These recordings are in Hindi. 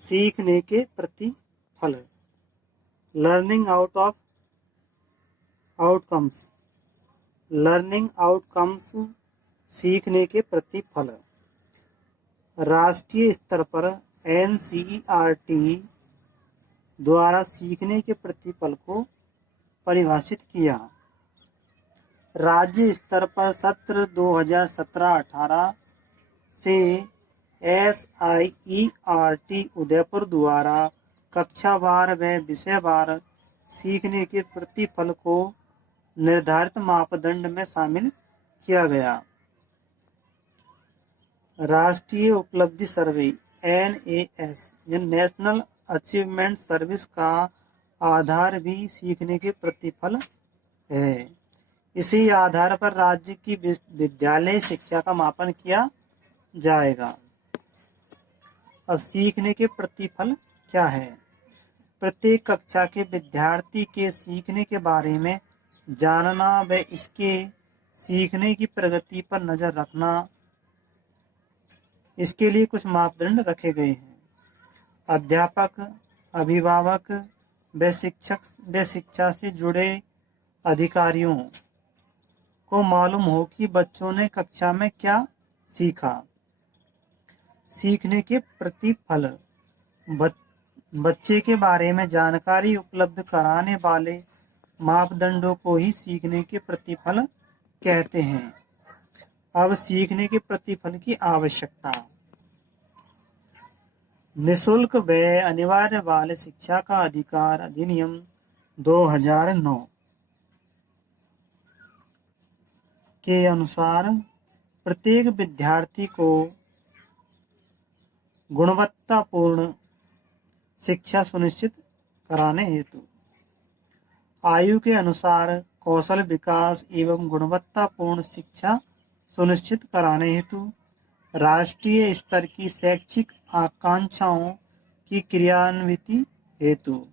सीखने के प्रतिफल। Learning outcomes. लर्निंग आउटकम्स सीखने के प्रतिफल। राष्ट्रीय स्तर पर एनसीईआरटी द्वारा सीखने के प्रतिफल को परिभाषित किया। राज्य स्तर पर सत्र 2017-18 से एसआईईआरटी उदयपुर द्वारा कक्षावार व विषयवार सीखने के प्रतिफल को निर्धारित मापदंड में शामिल किया गया। राष्ट्रीय उपलब्धि सर्वे एनएएस या नेशनल अचीवमेंट सर्विस का आधार भी सीखने के प्रतिफल है। इसी आधार पर राज्य की विद्यालय शिक्षा का मापन किया जाएगा। अब सीखने के प्रतिफल क्या है? प्रत्येक कक्षा के विद्यार्थी के सीखने के बारे में जानना व इसके सीखने की प्रगति पर नजर रखना, इसके लिए कुछ मापदंड रखे गए हैं। अध्यापक, अभिभावक व शिक्षा से जुड़े अधिकारियों को मालूम हो कि बच्चों ने कक्षा में क्या सीखा। सीखने के प्रतिफल बच्चे के बारे में जानकारी उपलब्ध कराने वाले मापदंडों को ही सीखने के प्रतिफल कहते हैं। अब सीखने के प्रतिफल की आवश्यकता। निःशुल्क व अनिवार्य बाल शिक्षा का अधिकार अधिनियम 2009 के अनुसार प्रत्येक विद्यार्थी को गुणवत्तापूर्ण शिक्षा सुनिश्चित कराने हेतु आयु के अनुसार कौशल विकास एवं गुणवत्तापूर्ण शिक्षा सुनिश्चित कराने हेतु राष्ट्रीय स्तर की शैक्षिक आकांक्षाओं की क्रियान्विति हेतु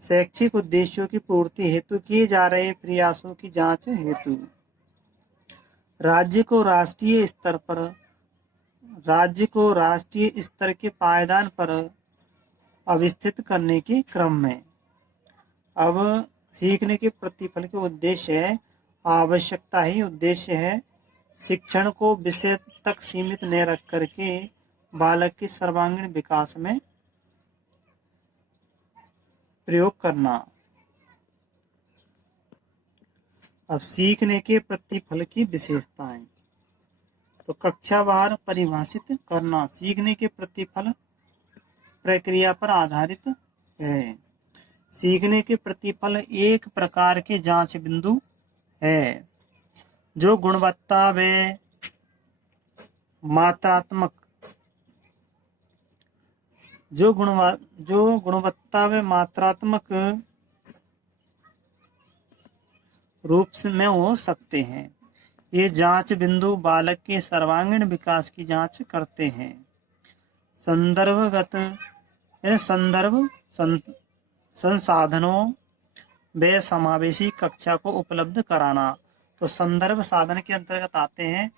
शैक्षिक उद्देश्यों की पूर्ति हेतु किए जा रहे प्रयासों की जांच हेतु राज्य को राष्ट्रीय स्तर के पायदान पर अवस्थित करने के क्रम में अब सीखने के प्रतिफल के उद्देश्य है, आवश्यकता ही उद्देश्य है। शिक्षण को विषय तक सीमित न रख करके बालक के सर्वांगीण विकास में प्रयोग करना। अब सीखने के प्रतिफल की विशेषताएं। तो कक्षावार परिभाषित करना। सीखने के प्रतिफल प्रक्रिया पर आधारित है। सीखने के प्रतिफल एक प्रकार के जांच बिंदु है जो गुणवत्ता व मात्रात्मक रूप में हो सकते हैं। ये जांच बिंदु बालक के सर्वांगीण विकास की जांच करते हैं। संसाधनों व समावेशी कक्षा को उपलब्ध कराना। तो संदर्भ साधन के अंतर्गत आते हैं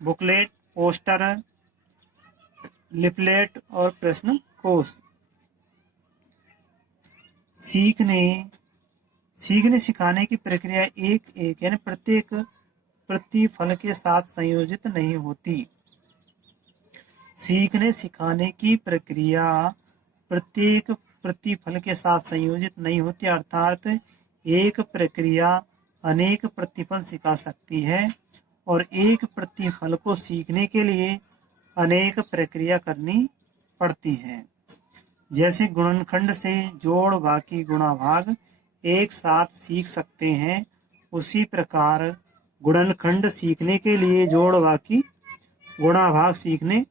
बुकलेट, पोस्टर, लिफलेट और प्रश्न कोश। सीखने सिखाने की प्रक्रिया एक यानी प्रत्येक प्रतिफल के साथ संयोजित नहीं होती। सीखने सिखाने की प्रक्रिया प्रत्येक प्रतिफल के साथ संयोजित नहीं होती, अर्थात एक प्रक्रिया अनेक प्रतिफल सिखा सकती है और एक प्रतिफल को सीखने के लिए अनेक प्रक्रिया करनी पड़ती है। जैसे गुणनखंड से जोड़ बाकी गुणा भाग एक साथ सीख सकते हैं, उसी प्रकार गुणनखंड सीखने के लिए जोड़ बाकी गुणा भाग सीखने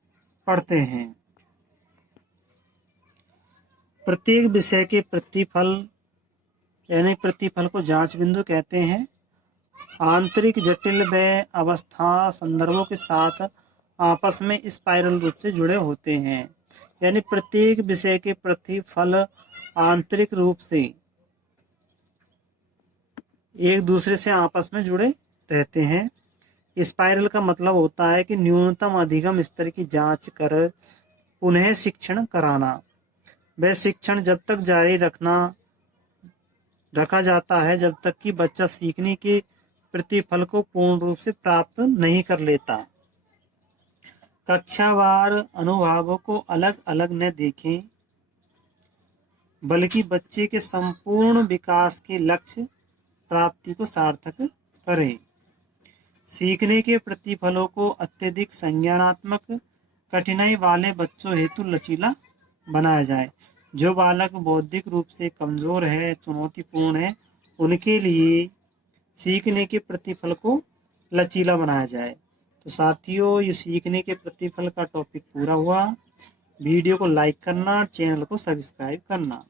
पड़ते हैं। प्रत्येक विषय के प्रतिफल यानी प्रतिफल को जांच बिंदु कहते हैं। आंतरिक जटिल व अवस्था संदर्भों के साथ आपस में स्पाइरल रूप से जुड़े होते हैं। यानी प्रत्येक विषय के प्रतिफल आंतरिक रूप से एक दूसरे से आपस में जुड़े रहते हैं। स्पाइरल का मतलब होता है कि न्यूनतम अधिगम स्तर की जांच कर पुनः शिक्षण कराना। वह शिक्षण जब तक जारी रखा जाता है जब तक कि बच्चा सीखने के प्रतिफल को पूर्ण रूप से प्राप्त नहीं कर लेता। कक्षावार अनुभागों को अलग अलग न देखें, बल्कि बच्चे के संपूर्ण विकास के लक्ष्य प्राप्ति को सार्थक करें। सीखने के प्रतिफलों को अत्यधिक संज्ञानात्मक कठिनाई वाले बच्चों हेतु लचीला बनाया जाए। जो बालक बौद्धिक रूप से कमजोर है, चुनौतीपूर्ण है, उनके लिए सीखने के प्रतिफल को लचीला बनाया जाए। तो साथियों, ये सीखने के प्रतिफल का टॉपिक पूरा हुआ। वीडियो को लाइक करना, चैनल को सब्सक्राइब करना।